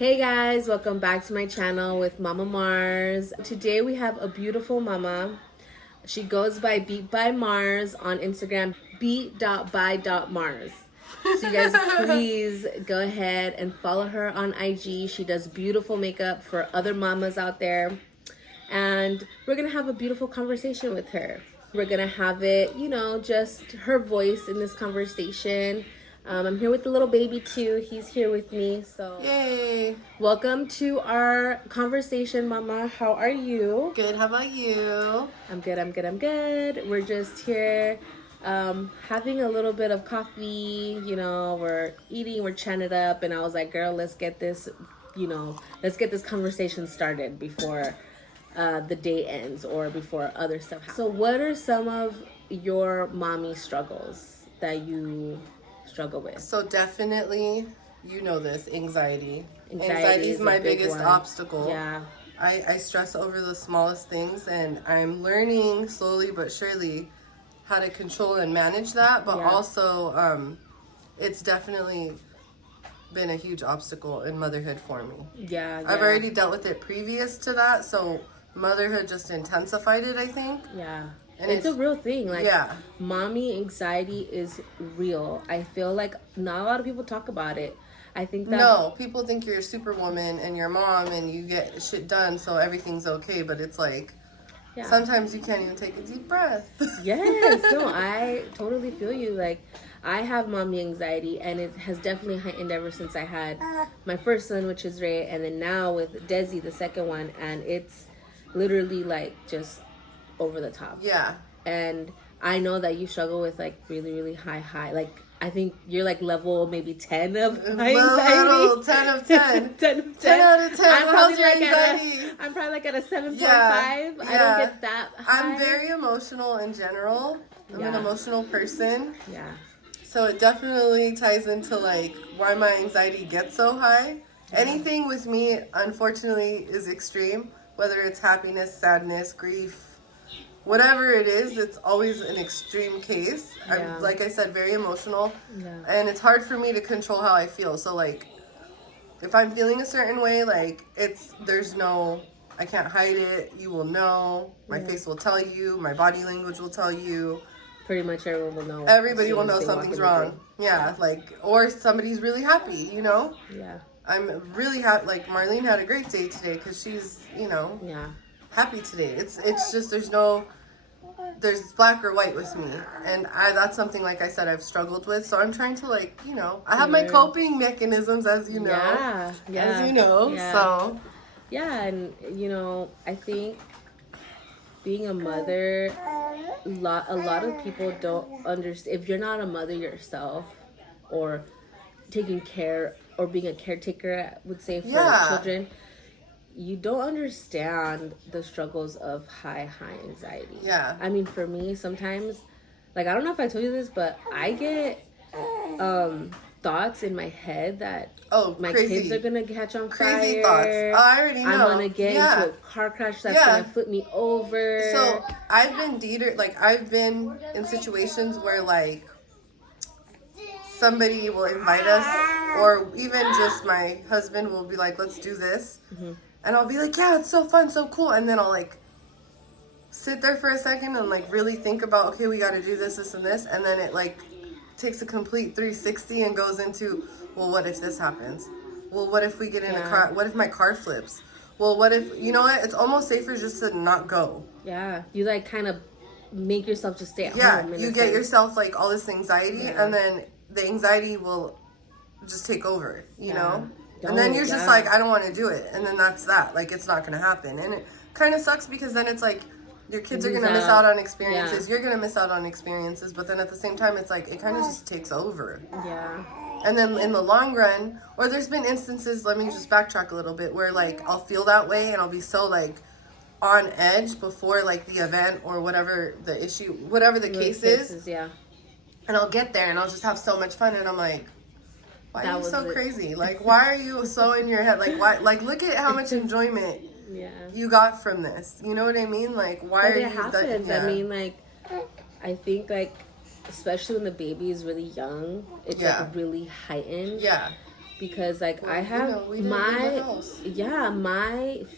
Hey guys, welcome back to my channel with Mama Mars. Today we have a beautiful mama. She goes by Beat by Mars on Instagram, beat.by.mars. So you guys please go ahead and follow her on IG. She does beautiful makeup for other mamas out there. And we're going to have a beautiful conversation with her. We're going to have it, just her voice in this conversation. I'm here with the little baby too. He's here with me. So yay! Welcome to our conversation, Mama. How are you? Good. How about you? I'm good. We're just here having a little bit of coffee. We're eating, we're chatting it up, and I was like, girl, let's get this conversation started before the day ends or before other stuff happens. So what are some of your mommy struggles that you struggle with? So definitely, this, anxiety. Anxiety is my biggest obstacle. Yeah. I stress over the smallest things, and I'm learning slowly but surely how to control and manage that. But also, it's definitely been a huge obstacle in motherhood for me. Yeah. I've already dealt with it previous to that, so motherhood just intensified it, I think. Yeah. And it's a real thing. Yeah. Mommy anxiety is real. I feel like not a lot of people talk about it. I think that... No, people think you're a superwoman and you're a mom and you get shit done so everything's okay, but it's like, sometimes you can't even take a deep breath. Yes. No, I totally feel you. Like, I have mommy anxiety, and it has definitely heightened ever since I had my first son, which is Ray, and then now with Desi, the second one, and it's literally like just over the top. Yeah. And I know that you struggle with like really, really high. Like, I think you're like level maybe 10 of high anxiety. Little 10 of 10. 10 of 10. 10 out of 10. I'm probably like at a 7.5. I don't get that high. I'm very emotional in general. I'm an emotional person. Yeah. So it definitely ties into like why my anxiety gets so high. Anything with me, unfortunately, is extreme. Whether it's happiness, sadness, grief, whatever it is, it's always an extreme case. Yeah. I'm, like I said, very emotional. Yeah. And it's hard for me to control how I feel. So, like, if I'm feeling a certain way, like, I can't hide it. You will know. My face will tell you. My body language will tell you. Pretty much everyone will know. Everybody will know something's wrong. Yeah, like, or somebody's really happy, Yeah. I'm really happy. Like, Marlene had a great day today because she's, happy today. It's just there's black or white with me, and that's something, like I said, I've struggled with. So I'm trying to I have my coping mechanisms, as you know. As you know. Yeah. So and I think being a mother, a lot of people don't understand. If you're not a mother yourself, or taking care or being a caretaker, I would say, for children, you don't understand the struggles of high anxiety. Yeah. I mean, for me, sometimes, like, I don't know if I told you this, but I get thoughts in my head that my kids are gonna catch on fire. Crazy thoughts. I already know. I'm gonna get into a car crash that's gonna flip me over. So I've been in situations where like somebody will invite us, or even just my husband will be like, let's do this. Mm-hmm. And I'll be like, yeah, it's so fun, so cool. And then I'll like sit there for a second and like really think about, okay, we got to do this, and this. And then it like takes a complete 360 and goes into, well, what if this happens? Well, what if we get in a car? What if my car flips? Well, what if, it's almost safer just to not go. Yeah. You like kind of make yourself just stay at home. Yeah. You get yourself like all this anxiety, and then the anxiety will just take over, you know? And then you're just like, I don't want to do it. And then that's that. Like, it's not going to happen. And it kind of sucks because then it's like, your kids are going to miss out on experiences. You're going to miss out on experiences. But then at the same time, it's like, it kind of just takes over. Yeah. And then in the long run, or there's been instances, let me just backtrack a little bit, where like, I'll feel that way and I'll be so like on edge before like the event or whatever the issue, whatever the case is. Yeah. And I'll get there and I'll just have so much fun. And I'm like, why are you so crazy? Like, why are you so in your head? Like, why? Like, look at how much enjoyment you got from this. You know what I mean? Like, why are you... happens. I mean, like, I think, like, especially when the baby is really young, it's, like, really heightened. Yeah. because like I have my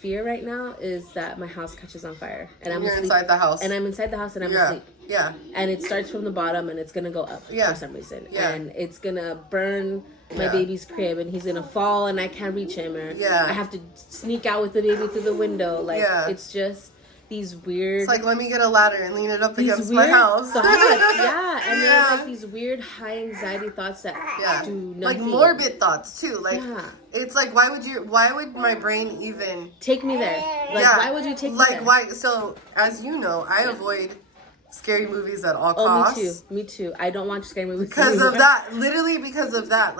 fear right now is that my house catches on fire and I'm asleep, inside the house. And I'm inside the house and I'm asleep. Yeah. And it starts from the bottom and it's gonna go up for some reason. And it's gonna burn my baby's crib and he's gonna fall and I can't reach him, or I have to sneak out with the baby through the window. Like it's just these weird. It's like, let me get a ladder and lean it up against my house. Thoughts, and there's like these weird high anxiety thoughts that do nothing. Like morbid thoughts too. Like it's like, why would my brain even take me there? Like why would you take me there? Like why? So as you know, I avoid scary movies at all costs. Me too. I don't watch scary movies because of that. Literally because of that.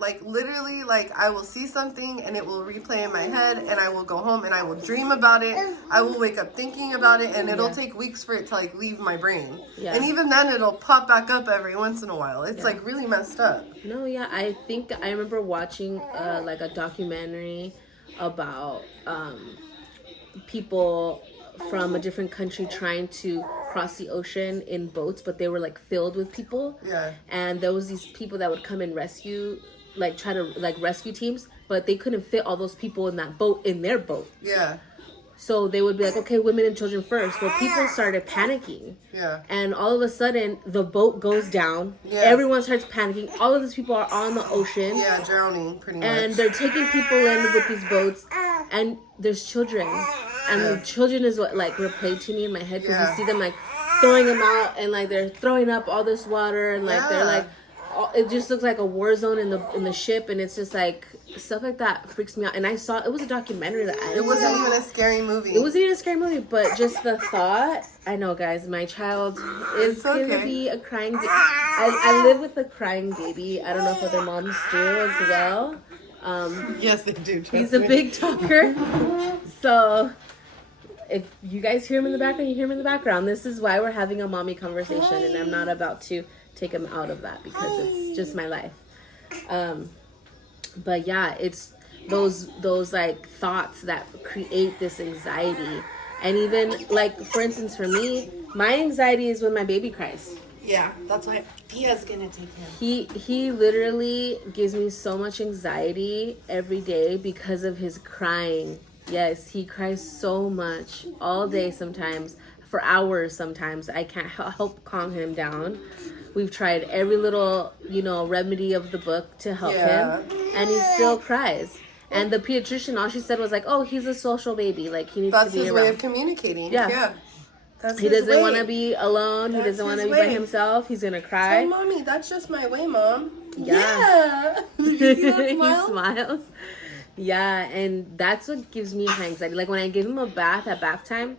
Like literally, like I will see something and it will replay in my head, and I will go home and I will dream about it. I will wake up thinking about it, and it'll take weeks for it to like leave my brain. Yeah. And even then, it'll pop back up every once in a while. It's like really messed up. No, I think I remember watching like a documentary about people from a different country trying to cross the ocean in boats, but they were like filled with people. Yeah. And there was these people that would come and rescue, like try to like rescue teams, but they couldn't fit all those people in that boat, in their boat. Yeah. So they would be like, okay, women and children first. But people started panicking. Yeah. And all of a sudden, the boat goes down. Yeah. Everyone starts panicking. All of these people are on the ocean. Yeah, drowning pretty much. And they're taking people in with these boats. And there's children. And the children is what like replayed to me in my head, because you see them like throwing them out and like they're throwing up all this water and like they're like, it just looks like a war zone in the ship, and it's just like stuff like that freaks me out. And I saw it was a documentary that it wasn't even a scary movie. It wasn't even a scary movie, but just the thought. I know, guys, my child is gonna be a crying baby. I live with a crying baby. I don't know if other moms do as well. Yes, they do. He's a big talker, so. If you guys hear him in the background, you hear him in the background. This is why we're having a mommy conversation, and I'm not about to take him out of that because it's just my life. But yeah, it's those like thoughts that create this anxiety. And even like, for instance, for me, my anxiety is when my baby cries. Yeah, that's why Tia's gonna take him. He literally gives me so much anxiety every day because of his crying. Yes, he cries so much all day sometimes, for hours sometimes. I can't help calm him down. We've tried every little, remedy of the book to help him, and he still cries. And the pediatrician, all she said was like, oh, he's a social baby. Like, he needs to be around. That's his way of communicating. Yeah. He doesn't want to be alone. He doesn't want to be by himself. He's going to cry. Tell Mommy, that's just my way, Mom. Yeah. You see that smile? He smiles. Yeah, and that's what gives me anxiety. Like when I give him a bath at bath time,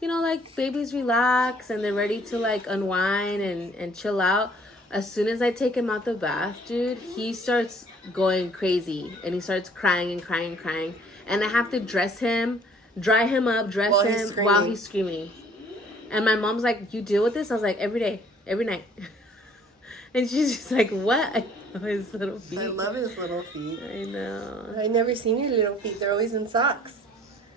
like babies relax and they're ready to like unwind and chill out. As soon as I take him out the bath, dude, he starts going crazy and he starts crying and crying and crying. And I have to dress him, dry him up, dress him while he's screaming. And my mom's like, you deal with this? I was like, every day, every night. And she's just like, what? I love his little feet. I love his little feet. I know. I never seen your little feet. They're always in socks.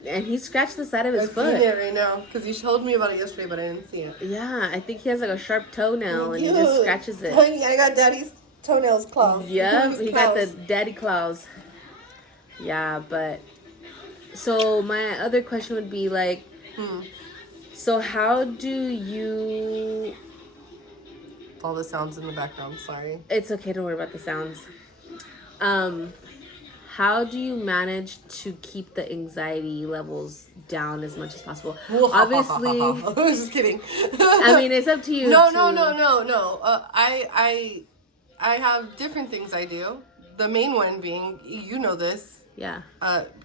And he scratched the side of his foot. I've seen it right now. Because you told me about it yesterday, but I didn't see it. Yeah, I think he has like a sharp toenail and he just scratches it. I got Daddy's toenails claws. Yeah, he got the daddy claws. Yeah, but... So my other question would be like... So how do you... All the sounds in the background, sorry. It's okay, don't worry about the sounds. How do you manage to keep the anxiety levels down as much as possible? Obviously, I was just kidding. I mean, it's up to you. No. I have different things I do. The main one being, this. Yeah.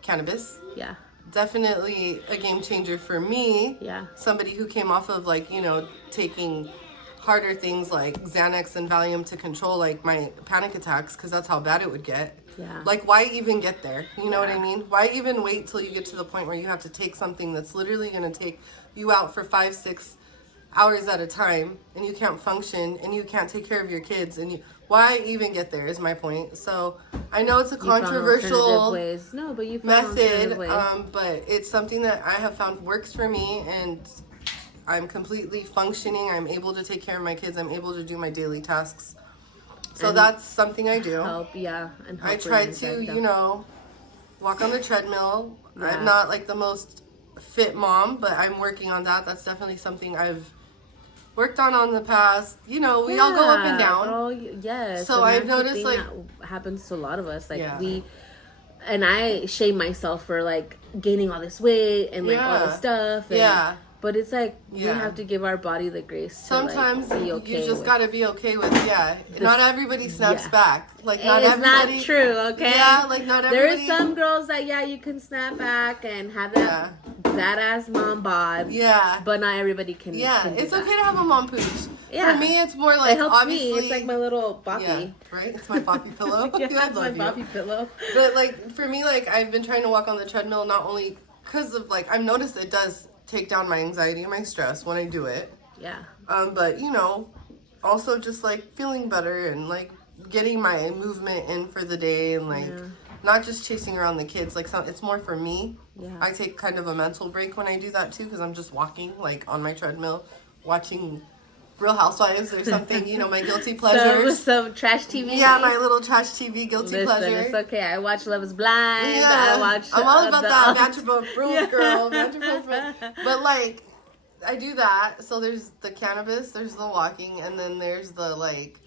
Cannabis. Yeah. Definitely a game changer for me. Yeah. Somebody who came off of taking harder things like Xanax and Valium to control like my panic attacks, because that's how bad it would get. Yeah. Like, why even get there? You know what I mean? Why even wait till you get to the point where you have to take something that's literally going to take you out for 5-6 hours at a time, and you can't function, and you can't take care of your kids, and why even get there is my point. So I know it's a controversial method, but it's something that I have found works for me, and I'm completely functioning. I'm able to take care of my kids. I'm able to do my daily tasks. So that's something I do. Help, yeah. And help I try bring to, that walk on the treadmill. Yeah. I'm not like the most fit mom, but I'm working on that. That's definitely something I've worked on the past. We all go up and down. Girl, yes. So and I've that's the noticed thing like that happens to a lot of us. Like Yeah. and I shame myself for like gaining all this weight and like all this stuff. And, but it's like we have to give our body the grace to sometimes like, be okay. you just gotta be okay with not everybody snaps back. Like not it's everybody. not true, okay? Yeah, like not everybody. There are some girls that you can snap back and have that badass mom bod. Yeah. But not everybody can. Yeah, can do it's that. okay to have a mom pooch. Yeah. For me, it's more like it helps obviously. me. It's like my little boppy. Yeah, right. It's my boppy pillow. Yeah, I it's love my you. boppy pillow. But like for me, like I've been trying to walk on the treadmill not only because of like I've noticed it does take down my anxiety and my stress when I do it. Yeah. But also just like feeling better and like getting my movement in for the day and like not just chasing around the kids. Like it's more for me. Yeah. I take kind of a mental break when I do that too because I'm just walking like on my treadmill, watching Real Housewives or something. My guilty pleasures. Some trash TV. Yeah, my little trash TV guilty pleasure. It's okay. I watch Love Is Blind. Yeah, I'm all about that Vanderpump Rules, girl. But like, I do that. So there's the cannabis, there's the walking, and then there's the like.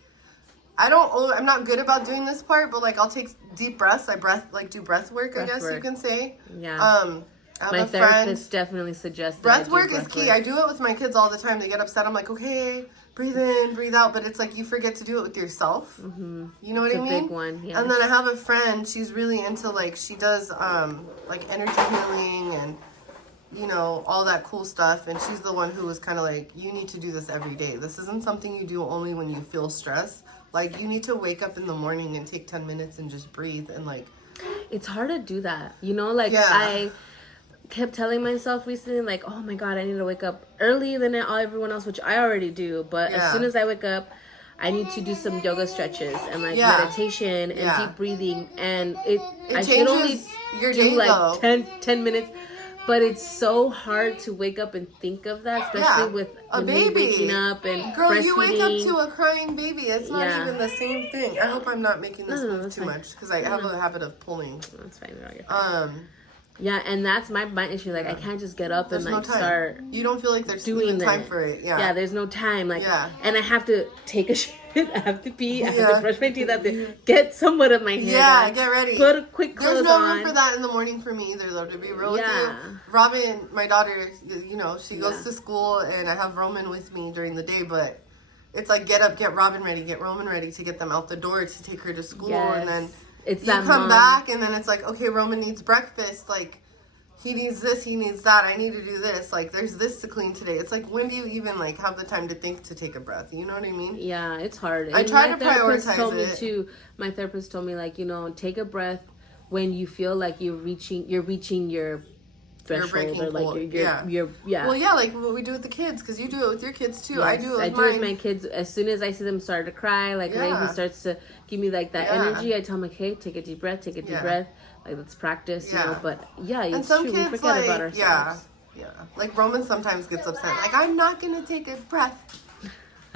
I'm not good about doing this part, but like I'll take deep breaths. I do breath work. I guess you can say. Yeah. My therapist definitely suggests breath work is key. I do it with my kids all the time. They get upset. I'm like, okay, breathe in, breathe out. But it's like you forget to do it with yourself. Mm-hmm. You know what I mean? It's a big one. Yeah. And then I have a friend. She's really into like she does like energy healing and all that cool stuff. And she's the one who was kind of like, you need to do this every day. This isn't something you do only when you feel stress. Like you need to wake up in the morning and take 10 minutes and just breathe and like. It's hard to do that. I kept telling myself recently, like, oh my God, I need to wake up early than everyone else, which I already do. But as soon as I wake up, I need to do some yoga stretches and like meditation and deep breathing. And I should only do like 10 minutes. But it's so hard to wake up and think of that, especially with a baby waking up and girl, breastfeeding. You wake up to a crying baby. It's not even the same thing. I hope I'm not making this move too much because I have a habit of pulling. That's fine. Yeah, and that's my issue. Like, I can't just get up and like start. You don't feel like there's doing time for it. Yeah, there's no time. Like, and I have to take a shit. I have to pee. I have to brush my teeth. I have to get somewhat of my hair. Yeah, done, get ready. Put a quick clothes on. There's no room for that in the morning for me either, though. To be real with you, Robin, my daughter, she goes to school, and I have Roman with me during the day, but. It's like get up, get Robin ready, get Roman ready to get them out the door to take her to school, and then you come back, and then it's like, okay, Roman needs breakfast, like he needs this, he needs that, I need to do this, like there's this to clean today. It's like when do you even like have the time to think to take a breath? You know what I mean? Yeah, it's hard. I try to prioritize it. My therapist told me like take a breath when you feel like you're reaching your threshold or like your well like what we do with the kids because you do it with your kids too. I do it with my kids. As soon as I see them start to cry, like Ray starts to give me like that energy, I tell them like, hey, take a deep breath, like let's practice, but it's true, we forget about ourselves. Like Roman sometimes gets upset like I'm not gonna take a breath.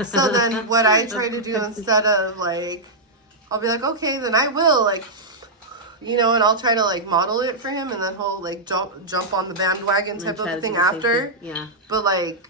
So then what I try to do instead of like I'll be like, okay, then I will like and I'll try to like model it for him, and then he'll like jump on the bandwagon type of thing after. Yeah. But like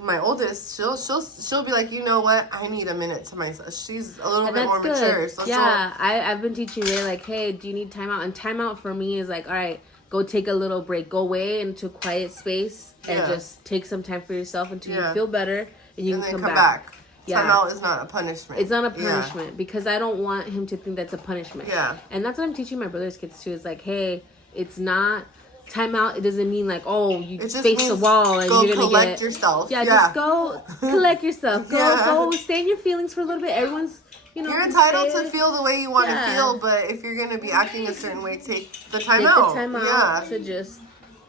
my oldest, she'll be like, you know what? I need a minute to myself. She's a little bit more mature. So I've been teaching Ray like, hey, do you need timeout? And timeout for me is like, all right, go take a little break, go away into a quiet space, and just take some time for yourself until you feel better, and you can come back. Timeout is not a punishment. It's not a punishment because I don't want him to think that's a punishment. Yeah. And that's what I'm teaching my brother's kids too. Is like, hey, it's not timeout. It doesn't mean like, oh, you face the wall and you're gonna collect yourself. Yeah, just go collect yourself. Go stay in your feelings for a little bit. Everyone's you're entitled to feel the way you want to feel, but if you're gonna be acting a certain way, take the time out. To just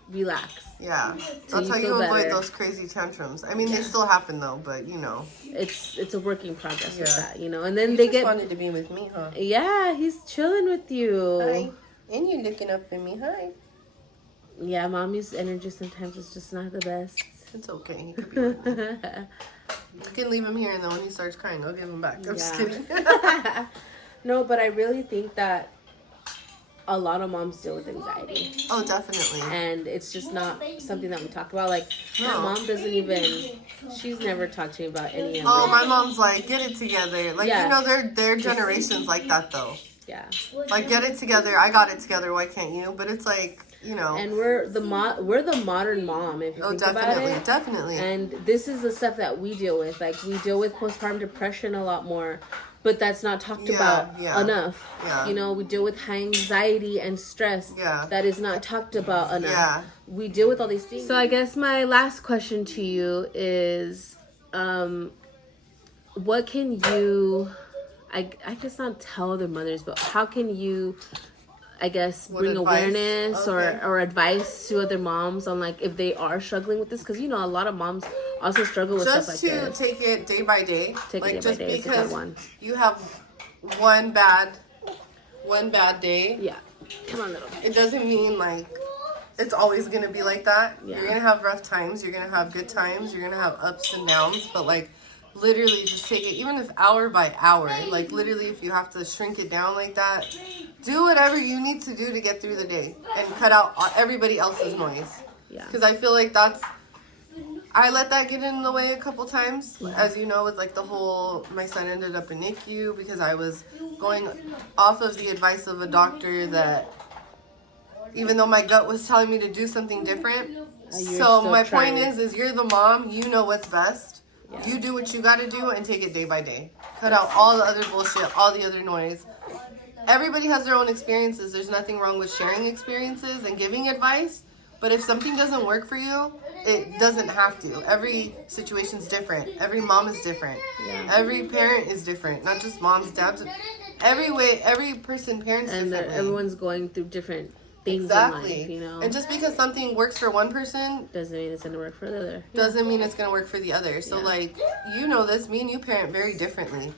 relax. Yeah, that's how you avoid those crazy tantrums. I mean, they still happen though, but it's a working progress with that, And then they just wanted to be with me, huh? Yeah, he's chilling with you. Hi, and you looking up at me. Hi. Yeah, mommy's energy sometimes is just not the best. It's okay. He could be with me. You can leave him here, and then when he starts crying, I'll give him back. I'm just kidding. No, but I really think that a lot of moms deal with anxiety. Oh, definitely. And it's just not something that we talk about. Like, my mom doesn't even, she's never talked to me about any of it. Oh, my mom's like, get it together. Like, you know, their generation's like that, though. Yeah. Like, get it together. I got it together. Why can't you? But it's like, you know. And we're the modern mom, if you think about it. Definitely. And this is the stuff that we deal with. Like, we deal with postpartum depression a lot more. But that's not talked about enough. Yeah. You know, we deal with high anxiety and stress. Yeah. That is not talked about enough. Yeah. We deal with all these things. So I guess my last question to you is, what can you, I guess not tell other mothers, but how can you, I guess, bring awareness or advice to other moms on, like, if they are struggling with this? Because, you know, a lot of moms also struggle with stuff like this. Just to take it day by day. Take it day by day. Because you have one bad day. Yeah. Come on, little. It doesn't mean, like, it's always going to be like that. Yeah. You're going to have rough times. You're going to have good times. You're going to have ups and downs. But, like, literally just take it, even if hour by hour. Like, literally, if you have to shrink it down like that, do whatever you need to do to get through the day and cut out everybody else's noise. Yeah. Because I feel like I let that get in the way a couple times. As you know, with like the whole, my son ended up in NICU because I was going off of the advice of a doctor that, even though my gut was telling me to do something different. So my point is you're the mom, you know what's best. Yeah. You do what you got to do and take it day by day. Cut out all the other bullshit, all the other noise. Everybody has their own experiences. There's nothing wrong with sharing experiences and giving advice. But if something doesn't work for you, it doesn't have to. Every situation's different. Every mom is different. Yeah. Every parent is different. Not just moms, dads. Every person parents differently. And everyone's going through different things in life, you know. And just because something works for one person doesn't mean it's going to work for the other. Doesn't mean it's going to work for the other. So, like, you know this. Me and you parent very differently.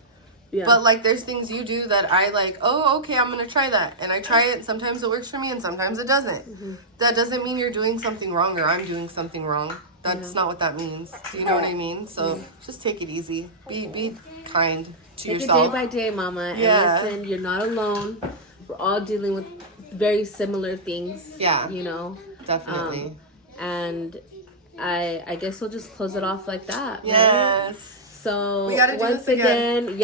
Yeah. But, like, there's things you do that I like, oh, okay, I'm going to try that. And I try it. Sometimes it works for me and sometimes it doesn't. Mm-hmm. That doesn't mean you're doing something wrong or I'm doing something wrong. That's not what that means. Do you know what I mean? So just take it easy. Be kind to yourself. Take it day by day, mama. And listen, you're not alone. We're all dealing with very similar things. Yeah. You know? Definitely. And I guess we'll just close it off like that. Yes. Right? So once again,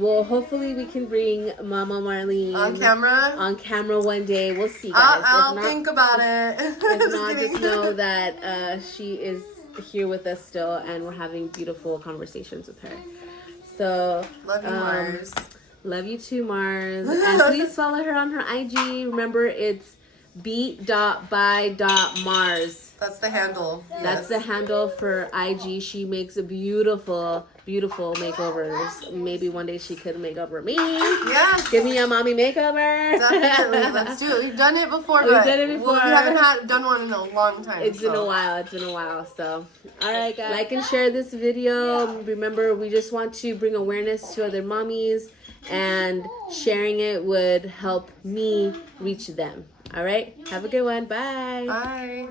well, hopefully we can bring Mama Marlene on camera one day. We'll see, guys. I'll think about it. If not, just know that she is here with us still, and we're having beautiful conversations with her. So love you, Mars. Love you too, Mars. And please follow her on her IG. Remember, it's beat.by.mars. That's the handle. Yes. That's the handle for IG. She makes a beautiful, beautiful makeovers. Maybe one day she could make over me. Yes. Give me a mommy makeover. Definitely. Let's do it. We've done it before. We haven't done one in a long time. It's been a while. So, all right, guys. Like and share this video. Remember, we just want to bring awareness to other mommies, and sharing it would help me reach them. All right. Have a good one. Bye. Bye.